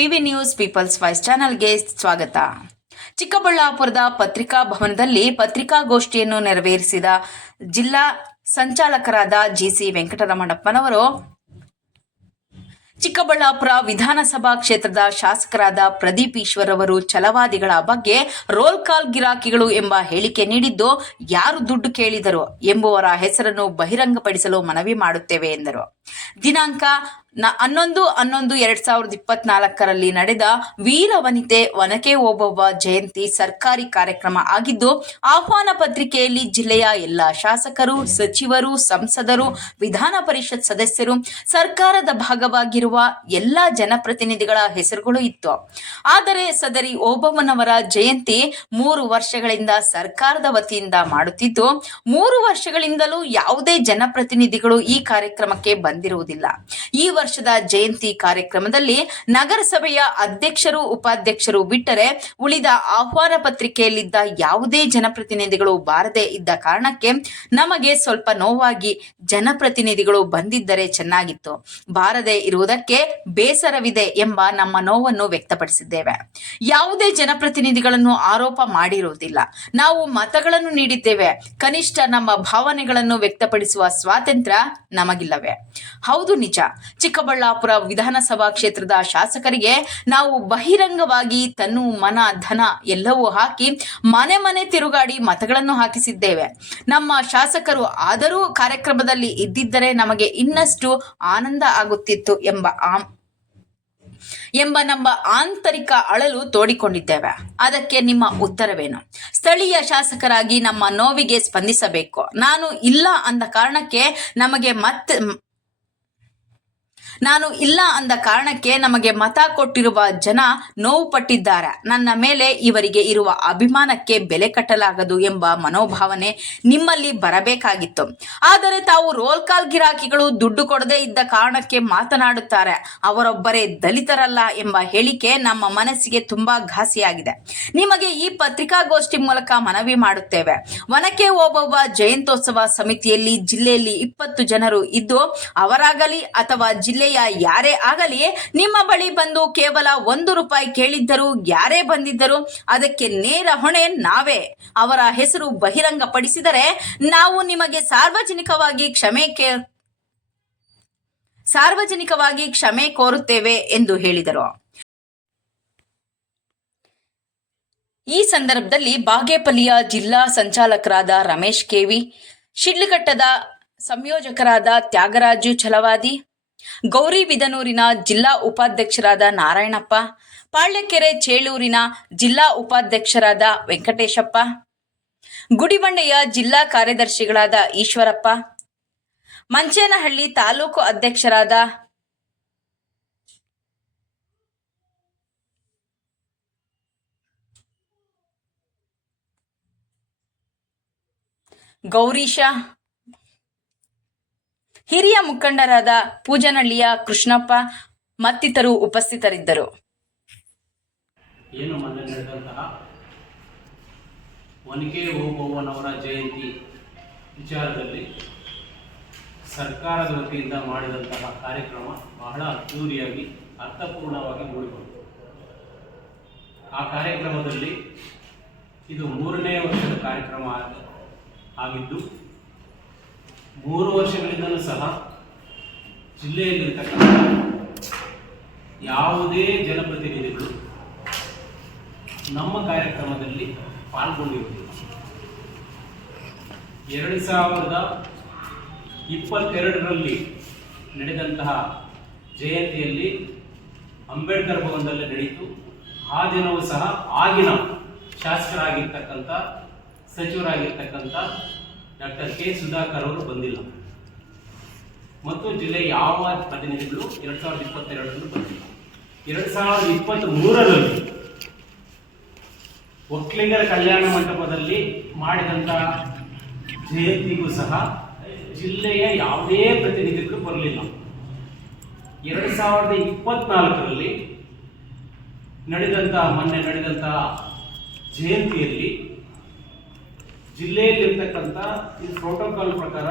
PV news people's voice ಚಾನೆಲ್ಗೆ ಸ್ವಾಗತ. ಚಿಕ್ಕಬಳ್ಳಾಪುರದ ಪತ್ರಿಕಾ ಭವನದಲ್ಲಿ ಪತ್ರಿಕಾಗೋಷ್ಠಿಯನ್ನು ನೆರವೇರಿಸಿದ ಜಿಲ್ಲಾ ಸಂಚಾಲಕರಾದ ಜಿಸಿ ವೆಂಕಟರಮಣಪ್ಪನವರು, ಚಿಕ್ಕಬಳ್ಳಾಪುರ ವಿಧಾನಸಭಾ ಕ್ಷೇತ್ರದ ಶಾಸಕರಾದ ಪ್ರದೀಪ್ ಈಶ್ವರ್ ಅವರು ಛಲವಾದಿಗಳ ಬಗ್ಗೆ ರೋಲ್ ಕಾಲ್ ಗಿರಾಕಿಗಳು ಎಂಬ ಹೇಳಿಕೆ ನೀಡಿದ್ದು, ಯಾರು ದುಡ್ಡು ಕೇಳಿದರು ಎಂಬುವರ ಹೆಸರನ್ನು ಬಹಿರಂಗಪಡಿಸಲು ಮನವಿ ಮಾಡುತ್ತೇವೆ ಎಂದರು. ದಿನಾಂಕ ನ- ಹನ್ನೊಂದು ಹನ್ನೊಂದು, ಎರಡ್ ಸಾವಿರದ ಇಪ್ಪತ್ನಾಲ್ಕರಲ್ಲಿ ನಡೆದ ವೀರ ವನಿತೆ ಒನಕೆ ಓಬವ್ವ ಜಯಂತಿ ಸರ್ಕಾರಿ ಕಾರ್ಯಕ್ರಮ ಆಗಿದ್ದು, ಆಹ್ವಾನ ಪತ್ರಿಕೆಯಲ್ಲಿ ಜಿಲ್ಲೆಯ ಎಲ್ಲ ಶಾಸಕರು, ಸಚಿವರು, ಸಂಸದರು, ವಿಧಾನ ಪರಿಷತ್ ಸದಸ್ಯರು, ಸರ್ಕಾರದ ಭಾಗವಾಗಿರುವ ಎಲ್ಲ ಜನಪ್ರತಿನಿಧಿಗಳ ಹೆಸರುಗಳು ಇತ್ತು. ಆದರೆ ಸದರಿ ಓಬವ್ವನವರ ಜಯಂತಿ ಮೂರು ವರ್ಷಗಳಿಂದ ಸರ್ಕಾರದ ವತಿಯಿಂದ ಮಾಡುತ್ತಿದ್ದು, ಮೂರು ವರ್ಷಗಳಿಂದಲೂ ಯಾವುದೇ ಜನಪ್ರತಿನಿಧಿಗಳು ಈ ಕಾರ್ಯಕ್ರಮಕ್ಕೆ ಬಂದಿರುವುದಿಲ್ಲ. ಈ ವರ್ಷದ ಜಯಂತಿ ಕಾರ್ಯಕ್ರಮದಲ್ಲಿ ನಗರಸಭೆಯ ಅಧ್ಯಕ್ಷರು, ಉಪಾಧ್ಯಕ್ಷರು ಬಿಟ್ಟರೆ ಉಳಿದ ಆಹ್ವಾನ ಪತ್ರಿಕೆಯಲ್ಲಿದ್ದ ಯಾವುದೇ ಜನಪ್ರತಿನಿಧಿಗಳು ಬಾರದೇ ಇದ್ದ ಕಾರಣಕ್ಕೆ ನಮಗೆ ಸ್ವಲ್ಪ ನೋವಾಗಿ ಜನಪ್ರತಿನಿಧಿಗಳು ಬಂದಿದ್ದರೆ ಚೆನ್ನಾಗಿತ್ತು. ಬಾರದೆ ಇರುವುದಕ್ಕೆ ಬೇಸರವಿದೆ ಎಂಬ ನಮ್ಮ ನೋವನ್ನು ವ್ಯಕ್ತಪಡಿಸಿದ್ದೇವೆ. ಯಾವುದೇ ಜನಪ್ರತಿನಿಧಿಗಳನ್ನು ಆರೋಪ ಮಾಡಿರುವುದಿಲ್ಲ. ನಾವು ಮತಗಳನ್ನು ನೀಡಿದ್ದೇವೆ. ಕನಿಷ್ಠ ನಮ್ಮ ಭಾವನೆಗಳನ್ನು ವ್ಯಕ್ತಪಡಿಸುವ ಸ್ವಾತಂತ್ರ್ಯ ನಮಗಿಲ್ಲವೇ? ಹೌದು ನಿಜ. ಚಿಕ್ಕಬಳ್ಳಾಪುರ ವಿಧಾನಸಭಾ ಕ್ಷೇತ್ರದ ಶಾಸಕರಿಗೆ ನಾವು ಬಹಿರಂಗವಾಗಿ ತನು ಮನ, ಧನ ಎಲ್ಲವೂ ಹಾಕಿ ಮನೆ ಮನೆ ತಿರುಗಾಡಿ ಮತಗಳನ್ನು ಹಾಕಿಸಿದ್ದೇವೆ. ನಮ್ಮ ಶಾಸಕರು ಆದರೂ ಕಾರ್ಯಕ್ರಮದಲ್ಲಿ ಇದ್ದಿದ್ದರೆ ನಮಗೆ ಇನ್ನಷ್ಟು ಆನಂದ ಆಗುತ್ತಿತ್ತು ಎಂಬ ಆಮ್ ಎಂಬ ನಮ್ಮ ಆಂತರಿಕ ಅಳಲು ತೋಡಿಕೊಂಡಿದ್ದೇವೆ. ಅದಕ್ಕೆ ನಿಮ್ಮ ಉತ್ತರವೇನು? ಸ್ಥಳೀಯ ಶಾಸಕರಾಗಿ ನಮ್ಮ ನೋವಿಗೆ ಸ್ಪಂದಿಸಬೇಕು. ನಾನು ಇಲ್ಲ ಅಂದ ಕಾರಣಕ್ಕೆ ನಮಗೆ ಮತ್ತೆ ನಾನು ಇಲ್ಲ ಅಂದ ಕಾರಣಕ್ಕೆ ನಮಗೆ ಮತ ಕೊಟ್ಟಿರುವ ಜನ ನೋವು ಪಟ್ಟಿದ್ದಾರೆ. ನನ್ನ ಮೇಲೆ ಇವರಿಗೆ ಇರುವ ಅಭಿಮಾನಕ್ಕೆ ಬೆಲೆ ಕಟ್ಟಲಾಗದು ಎಂಬ ಮನೋಭಾವನೆ ನಿಮ್ಮಲ್ಲಿ ಬರಬೇಕಾಗಿತ್ತು. ಆದರೆ ತಾವು ರೋಲ್ ಕಾಲ್ ಗಿರಾಕಿಗಳು ದುಡ್ಡು ಕೊಡದೆ ಇದ್ದ ಕಾರಣಕ್ಕೆ ಮಾತನಾಡುತ್ತಾರೆ. ಅವರೊಬ್ಬರೇ ದಲಿತರಲ್ಲ ಎಂಬ ಹೇಳಿಕೆ ನಮ್ಮ ಮನಸ್ಸಿಗೆ ತುಂಬಾ ಘಾಸಿಯಾಗಿದೆ. ನಿಮಗೆ ಈ ಪತ್ರಿಕಾಗೋಷ್ಠಿ ಮೂಲಕ ಮನವಿ ಮಾಡುತ್ತೇವೆ. ಒನಕೆ ಓಬವ್ವ ಜಯಂತೋತ್ಸವ ಸಮಿತಿಯಲ್ಲಿ ಜಿಲ್ಲೆಯಲ್ಲಿ ಇಪ್ಪತ್ತು ಜನರು ಇದ್ದು ಅವರಾಗಲಿ ಅಥವಾ ಯಾರೇ ಆಗಲಿ, ನಿಮ್ಮ ಬಳಿ ಬಂದು ಕೇವಲ ಒಂದು ರೂಪಾಯಿ ಕೇಳಿದ್ದರು ಯಾರೇ ಬಂದಿದ್ದರು ಅದಕ್ಕೆ ನೇರ ಹೊಣೆ ನಾವೇ. ಅವರ ಹೆಸರು ಬಹಿರಂಗಪಡಿಸಿದರೆ ನಾವು ನಿಮಗೆ ಸಾರ್ವಜನಿಕವಾಗಿ ಕ್ಷಮೆ ಕೇ, ಸಾರ್ವಜನಿಕವಾಗಿ ಕ್ಷಮೆ ಕೋರುತ್ತೇವೆ ಎಂದು ಹೇಳಿದರು. ಈ ಸಂದರ್ಭದಲ್ಲಿ ಬಾಗೇಪಲ್ಲಿಯ ಜಿಲ್ಲಾ ಸಂಚಾಲಕರಾದ ರಮೇಶ್ ಕೆವಿ ಶಿಡ್ಲಘಟ್ಟದ ಸಂಯೋಜಕರಾದ ತ್ಯಾಗರಾಜು ಛಲವಾದಿ ಗೌರಿಬಿದನೂರಿನ ಜಿಲ್ಲಾ ಉಪಾಧ್ಯಕ್ಷರಾದ ನಾರಾಯಣಪ್ಪ, ಪಾಳ್ಯಕೆರೆ ಚೇಳೂರಿನ ಜಿಲ್ಲಾ ಉಪಾಧ್ಯಕ್ಷರಾದ ವೆಂಕಟೇಶಪ್ಪ, ಗುಡಿಬಂಡೆಯ ಜಿಲ್ಲಾ ಕಾರ್ಯದರ್ಶಿಗಳಾದ ಈಶ್ವರಪ್ಪ, ಮಂಚೇನಹಳ್ಳಿ ತಾಲೂಕು ಅಧ್ಯಕ್ಷರಾದ ಗೌರೀಶ ಹಿರಿಯ ಮುಖಂಡರಾದ ಪೂಜನಹಳ್ಳಿಯ ಕೃಷ್ಣಪ್ಪ ಮತ್ತಿತರು ಉಪಸ್ಥಿತರಿದ್ದರು. ಏನು ಮೊನ್ನೆ ನಡೆದಂತಹ ಒನಕೆ ಓಬವ್ವನವರ ಜಯಂತಿ ವಿಚಾರದಲ್ಲಿ ಸರ್ಕಾರದ ವತಿಯಿಂದ ಮಾಡಿದಂತಹ ಕಾರ್ಯಕ್ರಮ ಬಹಳ ಅದ್ದೂರಿಯಾಗಿ, ಅರ್ಥಪೂರ್ಣವಾಗಿ ಮೂಡಿಬಂತು. ಆ ಕಾರ್ಯಕ್ರಮದಲ್ಲಿ ಇದು ಮೂರನೇ ವರ್ಷದ ಕಾರ್ಯಕ್ರಮ ಆಗ- ಆಗಿದ್ದು ಮೂರು ವರ್ಷಗಳಿಂದಲೂ ಸಹ ಜಿಲ್ಲೆಯಲ್ಲಿರ್ತಕ್ಕಂಥ ಯಾವುದೇ ಜನಪ್ರತಿನಿಧಿಗಳು ನಮ್ಮ ಕಾರ್ಯಕ್ರಮದಲ್ಲಿ ಪಾಲ್ಗೊಂಡಿರುವುದಿಲ್ಲ. ಎರಡು ಸಾವಿರದ ಇಪ್ಪತ್ತೆರಡರಲ್ಲಿ ನಡೆದಂತಹ ಜಯಂತಿಯಲ್ಲಿ ಅಂಬೇಡ್ಕರ್ ಭವನದಲ್ಲಿ ನಡೆಯಿತು. ಆ ದಿನವೂ ಸಹ ಆಗಿನ ಶಾಸಕರಾಗಿರ್ತಕ್ಕಂಥ, ಸಚಿವರಾಗಿರ್ತಕ್ಕಂಥ ಡಾಕ್ಟರ್ ಕೆ ಸುಧಾಕರ್ ಅವರು ಬಂದಿಲ್ಲ. ಮತ್ತು ಜಿಲ್ಲೆ ಯಾವ ಪ್ರತಿನಿಧಿಗಳು ಎರಡು ಸಾವಿರದ ಇಪ್ಪತ್ತೆರಡರಲ್ಲೂ ಬಂದಿಲ್ಲ. ಎರಡು ಸಾವಿರದ ಇಪ್ಪತ್ತ್ ಮೂರರಲ್ಲಿ ಒಕ್ಕಲಿಗರ ಕಲ್ಯಾಣ ಮಂಟಪದಲ್ಲಿ ಮಾಡಿದಂಥ ಜಯಂತಿಗೂ ಸಹ ಜಿಲ್ಲೆಯ ಯಾವುದೇ ಪ್ರತಿನಿಧಿಗಳು ಬರಲಿಲ್ಲ. ಎರಡು ಸಾವಿರದ ಇಪ್ಪತ್ನಾಲ್ಕರಲ್ಲಿ ನಡೆದಂಥ ಮೊನ್ನೆ ನಡೆದಂಥ ಜಯಂತಿಯಲ್ಲಿ ಜಿಲ್ಲೆಯಲ್ಲಿರ್ತಕ್ಕಂಥ ಈ ಪ್ರೋಟೋಕಾಲ್ ಪ್ರಕಾರ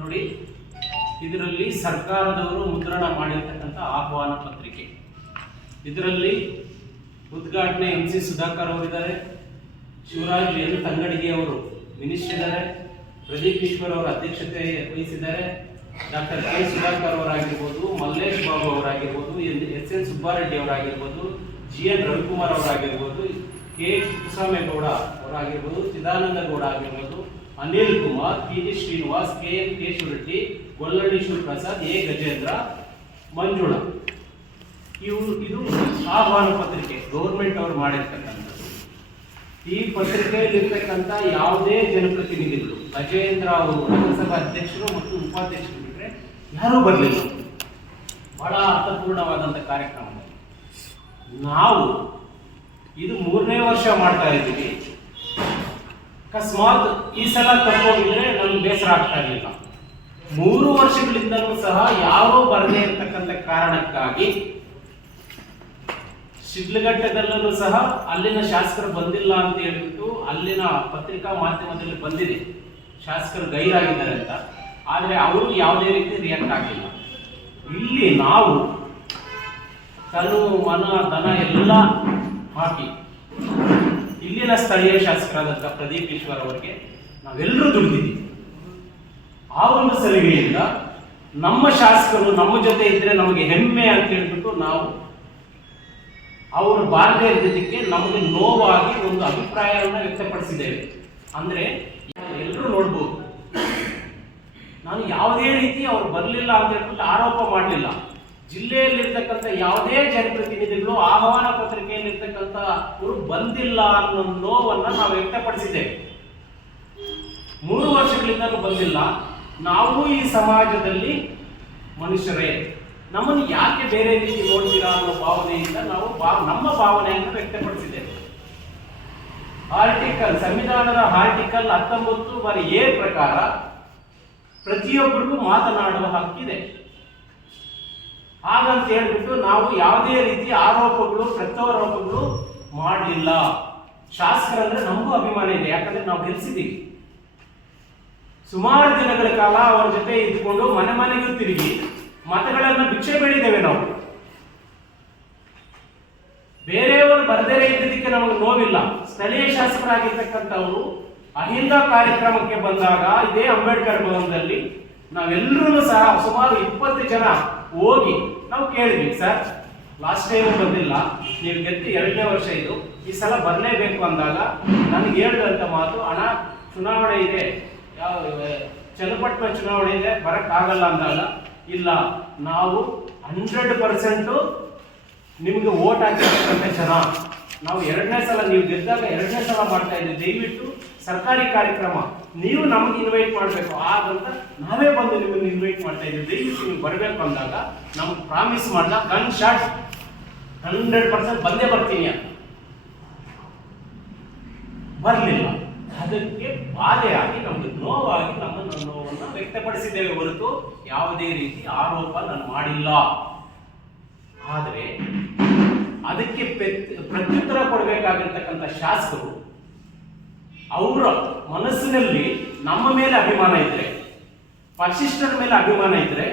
ನೋಡಿ, ಇದರಲ್ಲಿ ಸರ್ಕಾರದವರು ಮುದ್ರಣ ಮಾಡಿರ್ತಕ್ಕಂಥ ಆಹ್ವಾನ ಪತ್ರಿಕೆ. ಇದರಲ್ಲಿ ಉದ್ಘಾಟನೆ ಎಂ ಸಿ ಸುಧಾಕರ್ ಅವರಿದ್ದಾರೆ, ಶಿವರಾಜ್ ಎನ್ ತಂಗಡಿಗೆ ಅವರು ಮಿನಿಸ್ಟರ್ ಇದ್ದಾರೆ, ಪ್ರದೀಪ್ ಈಶ್ವರ್ ಅವರ ಅಧ್ಯಕ್ಷತೆ ವಹಿಸಿದ್ದಾರೆ, ಡಾಕ್ಟರ್ ಕೆ ಸುಧಾಕರ್ ಅವರಾಗಿರ್ಬೋದು, ಮಲ್ಲೇಶ್ ಬಾಬು ಅವರಾಗಿರ್ಬೋದು ಎಸ್ ಎನ್ ಸುಬ್ಬಾರೆಡ್ಡಿ ಅವರಾಗಿರ್ಬೋದು, ಜಿ ಎನ್ ರವಿಕುಮಾರ್ ಅವರಾಗಿರ್ಬೋದು, ಕೆ ಕೃಷ್ಣಮೇಗೌಡ ಅವರಾಗಿರ್ಬೋದು ಚಿದಾನಂದ ಗೌಡ ಆಗಿರ್ಬೋದು, Anil Kumar K G Srinivas K N Keshavareddy Gollalli Shivaprasad, A. Gajendra, Manjula. ಇವರು, ಇದು ಆಹ್ವಾನ ಪತ್ರಿಕೆ, ಗೌರ್ಮೆಂಟ್ ಅವರು ಮಾಡಿರ್ತಕ್ಕಂಥದ್ದು. ಈ ಪತ್ರಿಕೆಯಲ್ಲಿರ್ತಕ್ಕಂಥ ಯಾವುದೇ ಜನಪ್ರತಿನಿಧಿಗಳು ಗಜೇಂದ್ರ ಅವರು ನಗರಸಭಾ ಅಧ್ಯಕ್ಷರು ಮತ್ತು ಉಪಾಧ್ಯಕ್ಷರು ಬಿಟ್ಟರೆ ಯಾರೂ ಬರಲಿಲ್ಲ. ಬಹಳ ಅರ್ಥಪೂರ್ಣವಾದಂಥ ಕಾರ್ಯಕ್ರಮ ನಾವು ಇದು ಮೂರನೇ ವರ್ಷ ಮಾಡ್ತಾ ಇದ್ದೀವಿ. ಅಕಸ್ಮಾತ್ ಈ ಸಲ ತಪ್ಪೋಗಿದ್ರೆ ನಮ್ಗೆ ಬೇಸರ ಆಗ್ತಾ ಇರಲಿಲ್ಲ. ಮೂರು ವರ್ಷಗಳಿಂದಲೂ ಸಹ ಯಾರೋ ಬರದೇ ಇರತಕ್ಕಂಥ ಕಾರಣಕ್ಕಾಗಿ ಶಿಡ್ಲಘಟ್ಟದಲ್ಲೂ ಸಹ ಅಲ್ಲಿನ ಶಾಸಕರು ಬಂದಿಲ್ಲ ಅಂತ ಹೇಳ್ಬಿಟ್ಟು ಅಲ್ಲಿನ ಪತ್ರಿಕಾ ಮಾಧ್ಯಮದಲ್ಲಿ ಬಂದಿದೆ. ಶಾಸಕರು ಗೈರಾಗಿದ್ದಾರೆ ಅಂತ. ಆದರೆ ಅವರು ಯಾವುದೇ ರೀತಿ ರಿಯಾಕ್ಟ್ ಆಗಿಲ್ಲ ಇಲ್ಲಿ ನಾವು ತನು, ಮನ, ಧನ ಎಲ್ಲ ಹಾಕಿ ಇಲ್ಲಿನ ಸ್ಥಳೀಯ ಶಾಸಕರಾದಂಥ ಪ್ರದೀಪ್ ಈಶ್ವರ್ ಅವರಿಗೆ ನಾವೆಲ್ಲರೂ ದುಡಿದಿದ್ದೀವಿ. ಆ ಒಂದು ಸಲಿಗೆಯಿಂದ ನಮ್ಮ ಶಾಸಕರು ನಮ್ಮ ಜೊತೆ ಇದ್ರೆ ನಮಗೆ ಹೆಮ್ಮೆ ಅಂತ ಹೇಳ್ಬಿಟ್ಟು ನಾವು ಅವರು ಬಾರದೇ ಇದ್ದಕ್ಕೆ ನಮಗೆ ನೋವಾಗಿ ಒಂದು ಅಭಿಪ್ರಾಯವನ್ನು ವ್ಯಕ್ತಪಡಿಸಿದ್ದೇವೆ. ಅಂದ್ರೆ ಎಲ್ಲರೂ ನೋಡ್ಬೋದು. ನಾನು ಯಾವುದೇ ರೀತಿ ಅವ್ರು ಬರಲಿಲ್ಲ ಅಂತ ಹೇಳ್ಬಿಟ್ಟು ಆರೋಪ ಮಾಡಲಿಲ್ಲ. ಜಿಲ್ಲೆಯಲ್ಲಿರ್ತಕ್ಕಂಥ ಯಾವುದೇ ಜನಪ್ರತಿನಿಧಿಗಳು ಆಹ್ವಾನ ಪತ್ರಿಕೆಯಲ್ಲಿರ್ತಕ್ಕಂಥ ಅವರು ಬಂದಿಲ್ಲ ಅನ್ನೋ ನೋವನ್ನು ನಾವು ವ್ಯಕ್ತಪಡಿಸಿದ್ದೇವೆ. ಮೂರು ವರ್ಷಗಳಿಂದಲೂ ಬಂದಿಲ್ಲ. ನಾವು ಈ ಸಮಾಜದಲ್ಲಿ ಮನುಷ್ಯರೇ. ನಮ್ಮನ್ನು ಯಾಕೆ ಬೇರೆ ರೀತಿ ನೋಡ್ತೀರಾ ಅನ್ನೋ ಭಾವನೆಯಿಂದ ನಾವು ನಮ್ಮ ಭಾವನೆಯನ್ನು ವ್ಯಕ್ತಪಡಿಸಿದ್ದೇವೆ. ಆರ್ಟಿಕಲ್ ಸಂವಿಧಾನದ ಆರ್ಟಿಕಲ್ ಹತ್ತೊಂಬತ್ತು ಬಾರಿ ಎ ಪ್ರಕಾರ ಪ್ರತಿಯೊಬ್ಬರಿಗೂ ಮಾತನಾಡುವ ಹಕ್ಕಿದೆ. ಹಾಗಂತ ಹೇಳ್ಬಿಟ್ಟು ನಾವು ಯಾವುದೇ ರೀತಿ ಆರೋಪಗಳು, ಪ್ರತ್ಯಾರೋಪಗಳು ಮಾಡಲಿಲ್ಲ ಶಾಸಕರಂದ್ರೆ ನಮಗೂ ಅಭಿಮಾನ ಇದೆ, ಯಾಕಂದ್ರೆ ನಾವು ಗೆಲ್ಸಿದ್ದೀವಿ. ಸುಮಾರು ದಿನಗಳ ಕಾಲ ಅವರ ಜೊತೆ ಇದ್ಕೊಂಡು ಮನೆ ಮನೆಗೂ ತಿರುಗಿ ಮತಗಳನ್ನು ಭಿಕ್ಷೆ ಬೆಳಿದ್ದೇವೆ ನಾವು. ಬೇರೆಯವರು ಬರದೇ ಇದ್ದದಕ್ಕೆ ನಮಗೆ ನೋವಿಲ್ಲ. ಸ್ಥಳೀಯ ಶಾಸಕರಾಗಿರ್ತಕ್ಕಂಥವರು ಅಹಿಂದ ಕಾರ್ಯಕ್ರಮಕ್ಕೆ ಬಂದಾಗ ಇದೇ ಅಂಬೇಡ್ಕರ್ ಭವನದಲ್ಲಿ ನಾವೆಲ್ಲರೂ ಸಹ ಸುಮಾರು ಇಪ್ಪತ್ತು ಜನ ಹೋಗಿ ನಾವು ಕೇಳಿದ್ವಿ, ಸರ್ ಲಾಸ್ಟ್ ಟೈಮ್ ಬಂದಿಲ್ಲ. ನೀವು ಗೆದ್ದು ಎರಡನೇ ವರ್ಷ ಇದು. ಈ ಸಲ ಬರಲೇಬೇಕು ಅಂದಾಗ ನನಗೆ ಹೇಳಿದಂಥ ಮಾತು ಹಣ ಚುನಾವಣೆ ಇದೆ. ಯಾವ ಚನ್ನಪಟ್ಟಣ ಚುನಾವಣೆ ಇದೆ, ಬರಕ್ಕಾಗಲ್ಲ ಅಂದಾಗ, ಇಲ್ಲ, ನಾವು ಹಂಡ್ರೆಡ್ ಪರ್ಸೆಂಟು ನಿಮಗೆ ಓಟ್ ಹಾಕಿರ್ತಕ್ಕಂಥ ಜನ. ನಾವು ಎರಡನೇ ಸಲ ನೀವು ಗೆದ್ದಾಗ ಎರಡನೇ ಸಲ ಮಾಡ್ತಾ ಇದ್ದೀವಿ. ದಯವಿಟ್ಟು ಸರ್ಕಾರಿ ಕಾರ್ಯಕ್ರಮ, ನೀವು ನಮಗೆ ಇನ್ವೈಟ್ ಮಾಡಬೇಕು. ಹಾಗಂತ ನಾವೇ ಬಂದು ನಿಮ್ಮನ್ನು ಇನ್ವೈಟ್ ಮಾಡ್ತಾ ಇದ್ದೀವಿ. ದಯವಿಟ್ಟು ನೀವು ಬರಬೇಕು ಅಂದಾಗ ನಮ್ಗೆ ಪ್ರಾಮಿಸ್ ಮಾಡ್ದ ಗನ್ ಶಾಟ್ ಹಂಡ್ರೆಡ್ ಪರ್ಸೆಂಟ್ ಬಂದೇ ಬರ್ತೀನಿ ಅಂತ. ಬರಲಿಲ್ಲ. ಅದಕ್ಕೆ ಬಾಧೆಯಾಗಿ ನಮ್ಗೆ ನೋವಾಗಿ ನಮ್ಮ ನೋವನ್ನು ವ್ಯಕ್ತಪಡಿಸಿದ್ದೇವೆ ಹೊರತು ಯಾವುದೇ ರೀತಿ ಆರೋಪ ನಾನು ಮಾಡಿಲ್ಲ. ಆದರೆ ಅದಕ್ಕೆ ಪ್ರತ್ಯುತ್ತರ ಕೊಡಬೇಕಾಗಿರ್ತಕ್ಕಂಥ ಶಾಸಕರು ಅವರ ಮನಸ್ಸಿನಲ್ಲಿ ನಮ್ಮ ಮೇಲೆ ಅಭಿಮಾನ ಇದ್ರೆ ಪರಿಶಿಷ್ಟರ ಮೇಲೆ ಅಭಿಮಾನ ಇದ್ರೆ